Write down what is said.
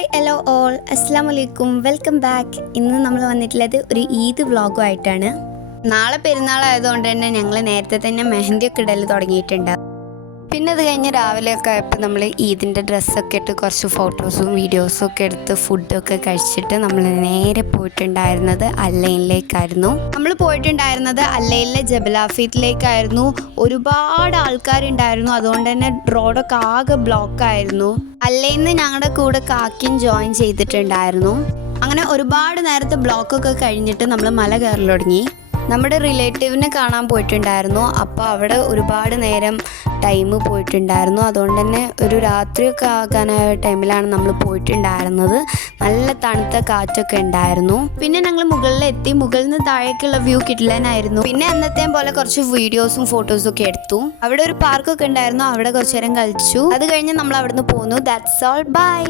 Hi hello all അസ്സലാമലൈക്കും welcome back. ഇന്ന് നമ്മൾ വന്നിട്ടുള്ളത് ഒരു ഈദ് വ്ളോഗുമായിട്ടാണ്. നാളെ പെരുന്നാളായതുകൊണ്ട് തന്നെ ഞങ്ങൾ നേരത്തെ തന്നെ മെഹന്തിയൊക്കെ ഇടൽ തുടങ്ങിയിട്ടുണ്ട്. പിന്നെ അത് കഴിഞ്ഞ് രാവിലെയൊക്കെ ആയപ്പോൾ നമ്മൾ ഈദിൻ്റെ ഡ്രസ്സൊക്കെ ഇട്ട് കുറച്ച് ഫോട്ടോസും വീഡിയോസും ഒക്കെ എടുത്ത് ഫുഡൊക്കെ കഴിച്ചിട്ട് നമ്മൾ നേരെ പോയിട്ടുണ്ടായിരുന്നത് അല്ലൈനിലേക്കായിരുന്നു. നമ്മൾ പോയിട്ടുണ്ടായിരുന്നത് അല്ലൈനിലെ ജബലാഫീത്തിലേക്കായിരുന്നു. ഒരുപാട് ആൾക്കാരുണ്ടായിരുന്നു, അതുകൊണ്ട് തന്നെ റോഡൊക്കെ ആകെ ബ്ലോക്കായിരുന്നു. അല്ലൈനിന്ന് ഞങ്ങളുടെ കൂടെ കാക്കിയും ജോയിൻ ചെയ്തിട്ടുണ്ടായിരുന്നു. അങ്ങനെ ഒരുപാട് നേരത്തെ ബ്ലോക്കൊക്കെ കഴിഞ്ഞിട്ട് നമ്മൾ മല കയറൽ തുടങ്ങി. നമ്മുടെ റിലേറ്റീവിനെ കാണാൻ പോയിട്ടുണ്ടായിരുന്നു. അപ്പോൾ അവിടെ ഒരുപാട് നേരം ടൈം പോയിട്ടുണ്ടായിരുന്നു. അതുകൊണ്ട് തന്നെ ഒരു രാത്രിയൊക്കെ ആകാനായ ടൈമിലാണ് നമ്മൾ പോയിട്ടുണ്ടായിരുന്നത്. നല്ല തണുത്ത കാറ്റൊക്കെ ഉണ്ടായിരുന്നു. പിന്നെ ഞങ്ങൾ മുകളിലെത്തി. മുകളിൽ നിന്ന് താഴേക്കുള്ള വ്യൂ കിട്ടില്ലാനായിരുന്നു. പിന്നെ അന്നത്തെയും പോലെ കുറച്ച് വീഡിയോസും ഫോട്ടോസും ഒക്കെ എടുത്തു. അവിടെ ഒരു പാർക്കൊക്കെ ഉണ്ടായിരുന്നു, അവിടെ കുറച്ചു നേരം കളിച്ചു. അത് കഴിഞ്ഞ് നമ്മൾ അവിടെ നിന്ന് പോന്നു. That's all, by.